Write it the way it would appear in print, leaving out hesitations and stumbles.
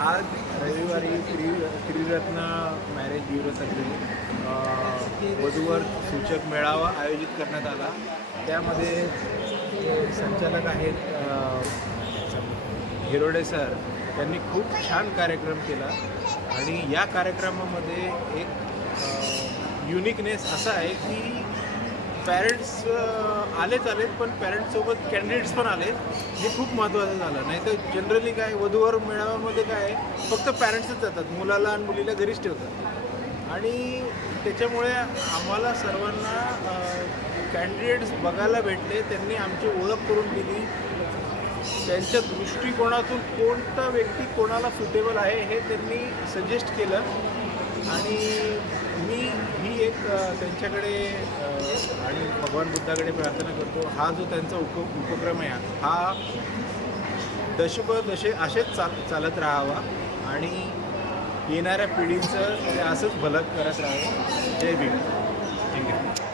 आज रविवारी त्रिरत्न मॅरेज ब्युरोतर्फे वधूवर सूचक मेळावा आयोजित करण्यात आला. त्यामध्ये संचालक आहेत हिरोडे सर. त्यांनी खूप छान कार्यक्रम केला आणि या कार्यक्रमामध्ये एक युनिकनेस असा आहे की पॅरेंट्स आलेच पण पॅरेंट्ससोबत कॅन्डिडेट्स पण आले. हे खूप महत्त्वाचं झालं. नाही तर जनरली काय वधूवर मेळाव्यामध्ये काय फक्त पॅरेंट्सच जातात, मुलाला आणि मुलीला घरीच ठेवतात आणि त्याच्यामुळे आम्हाला सर्वांना कॅन्डिडेट्स बघायला भेटले. त्यांनी आमची ओळख करून दिली. त्यांच्या दृष्टिकोनातून कोणता व्यक्ती कोणाला सुटेबल आहे हे त्यांनी सजेस्ट केलं आणि मी ही एक त्यांच्याकडे आणि भगवान बुद्धाकडे प्रार्थना करतो. हा जो त्यांचा उपक्रम आहे हा दशे असेच चालत राहावा आणि येणाऱ्या पिढीचं ते असंच भलं करत राहावं. जय भीम. थँक्यू.